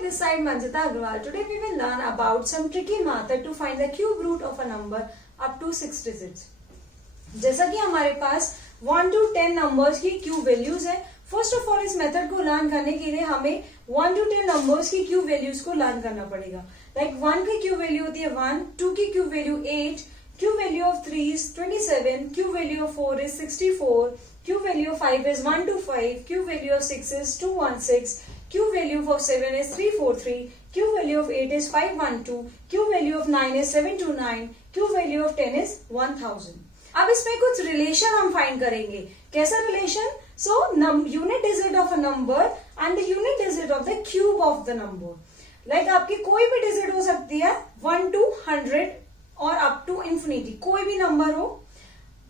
this side Manjita Agarwal. Today we will learn about some tricky method to find the cube root of a number up to 6 digits. जैसा कि हमारे पास 1 to 10 numbers की cube values है, first of all इस method को learn करने के लिए हमें 1 to 10 नंबर्स की क्यूब वैल्यूज को लर्न करना पड़ेगा. लाइक 1 की क्यूब वैल्यू होती है 1, 2 की cube value 8, cube value of 3 is 27, cube value of 4 is 64, cube value of 5 is 125, cube value of 6 is 216, cube value of 7 is 343, cube value of 8 is 512, cube value of 9 is 729, cube value of 10 is 1000. अब इसमें कुछ relation हम find करेंगे. कैसा relation? So unit digit of a number and the unit digit of the cube of the number. Like आपकी कोई भी digit हो सकती है 1 to 100 और अप टू इंफिनिटी, कोई भी नंबर हो.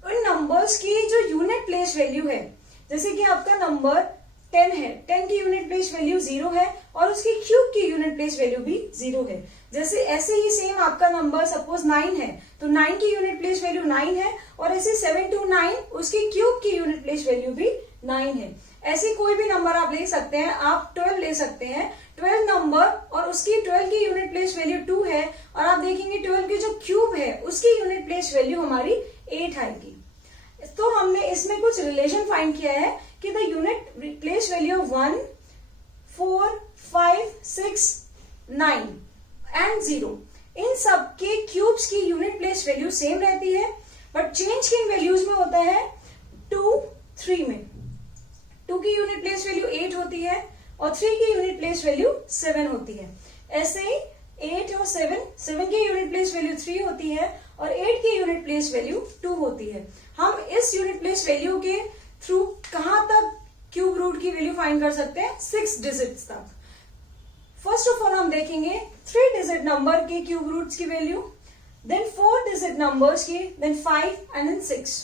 उन नंबर्स की जो यूनिट प्लेस वैल्यू है, जैसे कि आपका नंबर 10 है, 10 की यूनिट प्लेस वैल्यू 0 है और उसकी क्यूब की यूनिट प्लेस वैल्यू भी 0 है. जैसे ऐसे ही सेम आपका नंबर सपोज 9 है तो 9 की यूनिट प्लेस वैल्यू 9 है और ऐसे 7 to 9 उसकी क्यूब की यूनिट प्लेस वैल्यू भी 9 है. ऐसी कोई भी नंबर आप ले सकते हैं. आप 12 ले सकते हैं, 12 नंबर और उसकी 12 की यूनिट प्लेस वैल्यू 2 है और आप देखेंगे 12 की जो क्यूब है उसकी यूनिट प्लेस वैल्यू हमारी 8 आएगी. तो हमने इसमें कुछ रिलेशन फाइंड किया है कि the unit place value of 1, 4, 5, 6, 9 and 0 इन सब के क्यूब्स की यूनिट प्लेस वैल्यू सेम रहती है, बट चेंज किन वैल्यूज में होता है 2, 3 में. 2 की यूनिट प्लेस वैल्यू 8 होती है और 3 की यूनिट प्लेस वैल्यू 7 होती है. ऐसे ही 8 और 7 की यूनिट प्लेस वैल्यू 3 होती है और 8 की यूनिट प्लेस वैल्यू 2 होती है. हम इस यूनिट प्लेस वैल्यू के थ्रू कहां तक क्यूब रूट की वैल्यू फाइंड कर सकते हैं? 6 डिजिट्स तक. फर्स्ट ऑफ ऑल हम देखेंगे 3 डिजिट नंबर के क्यूब रूट्स की वैल्यू, देन 4 डिजिट नंबर्स की, then 5 and then 6.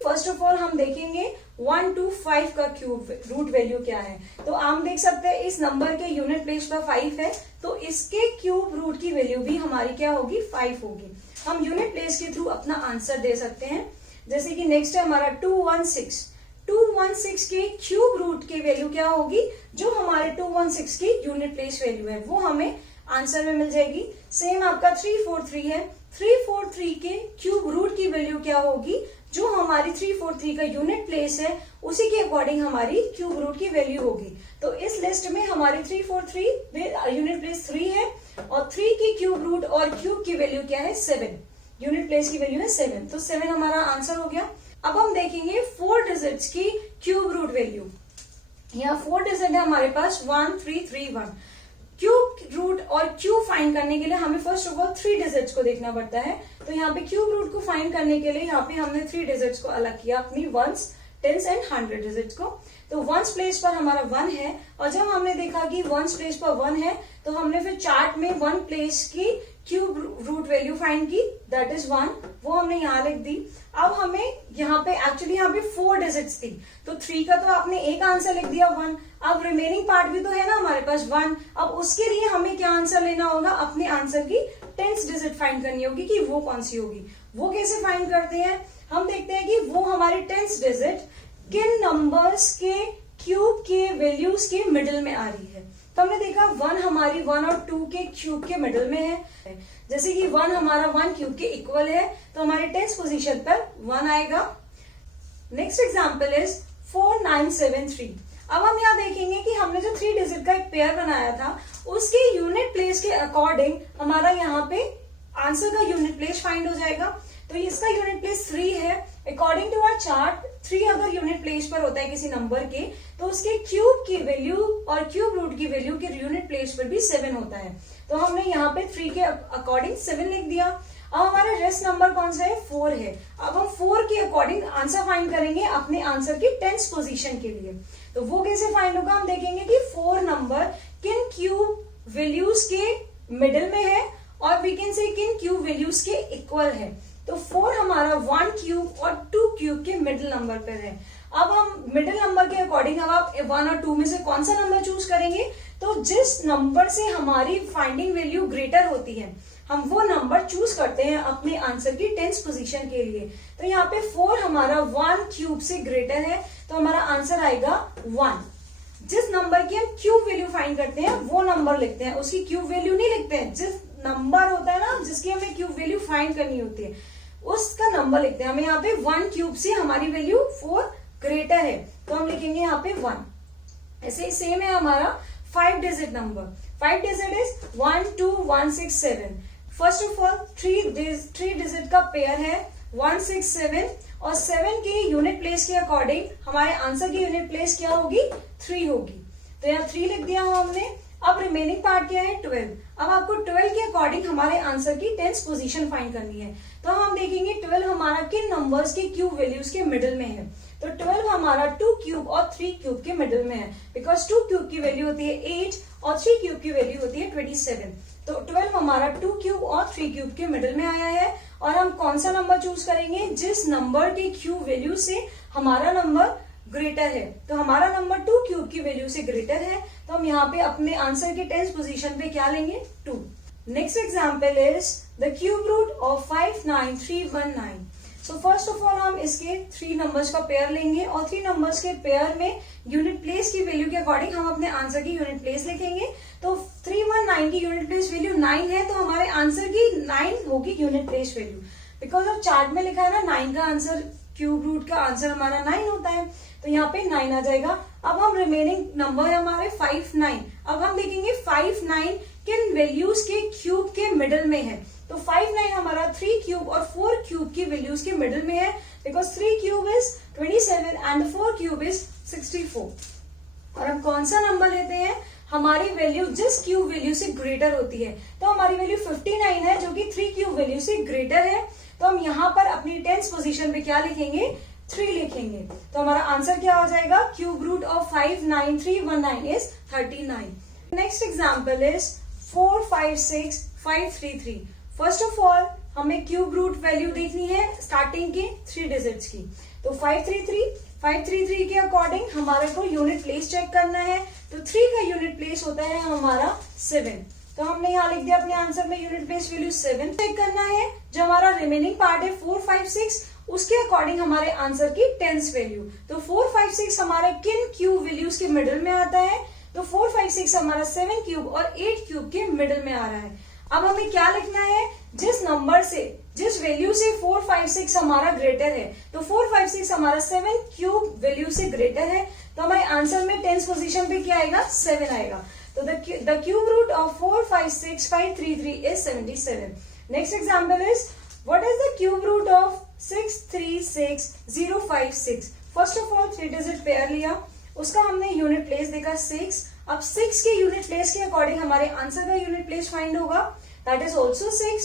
First of all हम देखेंगे 1 to 5 का क्यूब रूट वैल्यू क्या है. तो हम देख सकते हैं इस नंबर के यूनिट प्लेस पर 5 है तो इसके क्यूब रूट की वैल्यू भी हमारी क्या होगी? 5 होगी. हम यूनिट प्लेस के थ्रू अपना आंसर दे सकते हैं. जैसे कि नेक्स्ट है हमारा 216. 216 के क्यूब रूट की वैल्यू क्या होगी? जो हमारे 216 की यूनिट प्लेस वैल्यू है वो हमें आंसर में मिल जाएगी. सेम आपका 343 है, 343 के क्यूब रूट की वैल्यू क्या होगी? जो हमारी 343 का यूनिट प्लेस है उसी के अकॉर्डिंग हमारी क्यूब रूट की वैल्यू होगी. तो इस लिस्ट में हमारी 343 में यूनिट प्लेस 3 है और 3 की क्यूब रूट और क्यूब की वैल्यू क्या है? 7. यूनिट प्लेस की वैल्यू है 7, तो 7 हमारा आंसर हो गया. अब हम देखेंगे 4 डिजिट्स की क्यूब रूट वैल्यू. यहाँ 4 डिजिट है हमारे पास 1, 3, 3, 1. क्यूब रूट और क्यूब फाइंड करने के लिए हमें फर्स्ट ऑफ ऑल 3 डिजिट्स को देखना पड़ता है. तो यहाँ पे क्यूब रूट को फाइंड करने के लिए यहाँ पे हमने 3 डिजिट्स को अलग किया, अपनी 1s, 10s एंड 100 डिजिट्स को. तो 1s प्लेस पर हमारा 1 है और जब हमने देखा कि 1s प्लेस पर 1 है तो हमने फिर चार्ट में 1 प्लेस की क्यूब रूट वैल्यू फाइंड की, दैट इज 1. वो हमने यहाँ लिख दी. अब हमें यहाँ पे एक्चुअली यहाँ पे 4 डिजिट्स थी तो 3 का तो आपने एक आंसर लिख दिया 1. अब रिमेनिंग पार्ट भी तो है ना हमारे पास 1. अब उसके लिए हमें क्या आंसर लेना होगा? अपने आंसर की 10th डिजिट फाइंड करनी होगी कि वो कौन सी होगी. वो कैसे फाइंड करते हैं? हम देखते हैं कि वो हमारी 10th डिजिट किन नंबर्स के क्यूब के वैल्यूज के मिडिल में आ रही है. तो हमने देखा 1 हमारी 1 और 2 के क्यूब के मिडिल में है. जैसे कि 1 हमारा 1 क्यूब के इक्वल है तो हमारे 10th पोजीशन पर 1 आएगा. Next example is 4973. अब हम यहाँ देखेंगे कि हमने जो 3 डिजिट का एक पेयर बनाया था उसके यूनिट प्लेस के अकॉर्डिंग हमारा यहाँ पे आंसर का यूनिट प्लेस फाइंड हो जाएगा. तो इसका यूनिट प्लेस 3 है. अकॉर्डिंग टू आवर चार्ट 3 अगर यूनिट प्लेस पर होता है किसी नंबर के तो उसके क्यूब की वैल्यू और क्यूब रूट की वैल्यू के यूनिट प्लेस पर भी 7 होता है. तो हमने यहाँ पे 3 के अकॉर्डिंग 7 लिख दिया. अब हमारा रेस्ट नंबर कौन सा है? 4 है. अब हम 4 के अकॉर्डिंग आंसर फाइंड करेंगे अपने आंसर की 10th पोजीशन के लिए. तो वो कैसे फाइंड होगा? हम देखेंगे कि 4 नंबर किन क्यूब वैल्यूज के मिडिल में है और वी कैन से किन क्यूब वैल्यूज के इक्वल है. तो 4 हमारा 1 क्यूब और 2 क्यूब के मिडिल नंबर पर है. अब हम मिडिल नंबर के अकॉर्डिंग अब आप 1 और 2 में से कौन सा नंबर चूज करेंगे? तो जिस नंबर से हमारी फाइंडिंग वैल्यू ग्रेटर होती है हम वो नंबर चूज करते हैं अपने आंसर की 10th पोजीशन के लिए. तो यहाँ पे 4 हमारा 1 क्यूब से ग्रेटर है तो हमारा आंसर आएगा 1. जिस नंबर की हम क्यूब वैल्यू फाइंड करते हैं वो नंबर लिखते हैं, उसकी क्यूब वैल्यू नहीं लिखते हैं। जिस नंबर होता है ना जिसकी हमें क्यूब वैल्यू फाइंड करनी होती है उसका नंबर लिखते हैं। हमें यहाँ पे 1 क्यूब से हमारी वैल्यू 4 ग्रेटर है तो हम लिखेंगे यहाँ पे 1। ऐसे ही सेम है हमारा 5 digit number. 5 digit is 1 2 1 6 7। First of all 3 digit का पेयर है 1 6 7 और 7 के यूनिट प्लेस के अकॉर्डिंग हमारे आंसर की यूनिट प्लेस क्या होगी 3 होगी। तो यहाँ 3 लिख दिया हमने। अब रिमेनिंग पार्ट क्या है 12। अब आपको 12 के अकॉर्डिंग हमारे आंसर की 10th पोजीशन फाइंड करनी है। तो हम देखेंगे 12 हमारा किन नंबर्स के क्यूब वैल्यूज के मिडिल में है। तो 12 हमारा 2 क्यूब और 3 क्यूब के मिडिल में है, बिकॉज 2 क्यूब की वैल्यू होती है 8 और 3 क्यूब की वैल्यू होती है 27। तो 12 हमारा 2 क्यूब और 3 क्यूब के मिडिल में आया है। और हम कौन सा नंबर चूज करेंगे जिस नंबर के क्यूब वैल्यू से हमारा नंबर ग्रेटर है। तो हमारा नंबर 2 क्यूब की वैल्यू से ग्रेटर है तो हम यहाँ पे अपने आंसर के 10th पोजीशन पे क्या लेंगे 2। Next example is the cube root of 59319। So first of all हम इसके 3 नंबर्स का पेयर लेंगे और 3 नंबर्स के पेयर में यूनिट प्लेस की वैल्यू के अकॉर्डिंग हम अपने आंसर की यूनिट प्लेस लिखेंगे। तो 319 की यूनिट प्लेस वैल्यू 9 है तो हमारे आंसर की 9 होगी यूनिट प्लेस वैल्यू, बिकॉज अब चार्ट में लिखा है ना 9 का आंसर, क्यूब रूट का आंसर हमारा 9 होता है तो यहाँ पे 9 आ जाएगा। अब हम रिमेनिंग नंबर है हमारे 59। अब हम देखेंगे 59 किन वैल्यूज के क्यूब के मिडिल में है। तो 59 हमारा 3 क्यूब और 4 क्यूब की वैल्यूज के मिडिल में है, because 3 cube is 27 and 4 cube is 64। और हम कौन सा नंबर लेते हैं हमारी वैल्यू जिस क्यूब वैल्यू से ग्रेटर होती है। तो हमारी वैल्यू 59 है जो कि 3 क्यूब वैल्यू से ग्रेटर है। तो हम यहाँ पर अपनी 10th पोजीशन पे क्या लिखेंगे 3 लिखेंगे। तो हमारा आंसर क्या हो जाएगा cube root of 59319 is 39। Next example is 456533। First of all हमें क्यूब रूट वैल्यू देखनी है स्टार्टिंग के 3 डिजिट्स की। तो 533 के अकॉर्डिंग हमारे को यूनिट प्लेस चेक करना है। तो 3 का यूनिट प्लेस होता है हमारा 7। तो हमने यहाँ लिख दिया अपने आंसर में यूनिट प्लेस वैल्यू 7 चेक करना है। जो हमारा रिमेनिंग पार्ट है 456 उसके अकॉर्डिंग हमारे आंसर की 10th वैल्यू। तो 456 हमारे किन क्यूब वैल्यूज के मिडिल में आता है। तो 456 हमारा 7 क्यूब और 8 क्यूब के मिडिल में आ रहा है। अब हमें क्या लिखना है जिस नंबर से जिस वैल्यू से 456 हमारा ग्रेटर है। तो 456 हमारा 7 क्यूब वैल्यू से ग्रेटर है तो हमारे आंसर में 10th पोजीशन पे क्या आएगा 7 आएगा। तो the cube root of 456533 is 77। Next example is what is the cube root of 636056। First of all 3 digit pair लिया, उसका हमने यूनिट प्लेस देखा 6। अब 6 के यूनिट प्लेस के अकॉर्डिंग हमारे आंसर का यूनिट प्लेस फाइंड होगा, दैट इज ऑल्सो 6।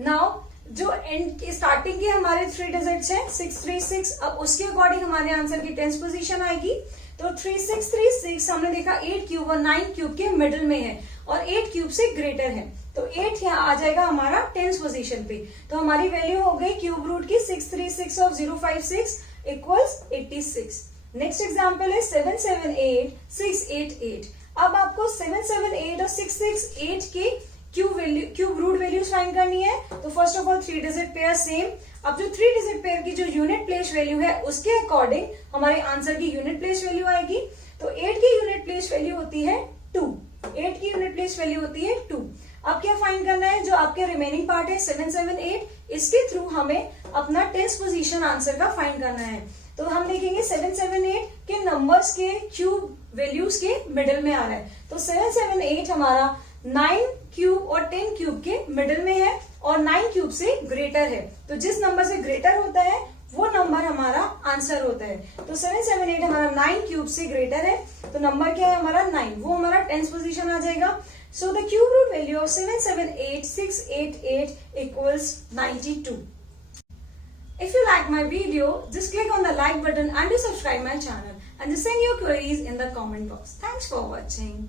नाउ जो एंड की स्टार्टिंग के हमारे 3 डिजिट्स हैं 636, अब उसके अकॉर्डिंग हमारे आंसर की 10th पोजीशन आएगी। तो 3636 हमने देखा 8 क्यूब और 9 क्यूब के मिडिल में है और 8 क्यूब से ग्रेटर है तो 8 यहाँ आ जाएगा हमारा 10th पोजीशन पे। तो हमारी वैल्यू हो गई क्यूब रूट की 636 ऑफ 056 इक्वल्स 86। नेक्स्ट एग्जाम्पल है 778688। अब आपको 778 और 668 के क्यूब रूट वैल्यूज फाइंड करनी है। तो first of all 3 digit pair same. अब जो 3 डिजिट पेयर की जो यूनिट प्लेस वैल्यू है उसके अकॉर्डिंग हमारे आंसर की यूनिट प्लेस वैल्यू आएगी। तो 8 की यूनिट प्लेस वैल्यू होती है 2। 8 की यूनिट प्लेस वैल्यू होती है 2। अब क्या फाइंड करना है जो आपके रिमेनिंग पार्ट है 778, इसके थ्रू हमें अपना 10th पोजीशन आंसर का फाइंड करना है। तो हम देखेंगे 778 के नंबर्स के क्यूब वैल्यूज के मिडिल में आ रहा है। तो 778 हमारा 9 क्यूब और 10 क्यूब के मिडिल में है और 9 क्यूब से ग्रेटर है। तो जिस नंबर से ग्रेटर होता है वो नंबर हमारा आंसर होता है। तो 778 हमारा 9 क्यूब से ग्रेटर है तो नंबर क्या है हमारा 9, वो हमारा 10th पोजीशन आ जाएगा। So the cube root value of 778688 equals 92. If you like my video, just click on the like button and do subscribe my channel and just send your queries in the comment box. Thanks for watching.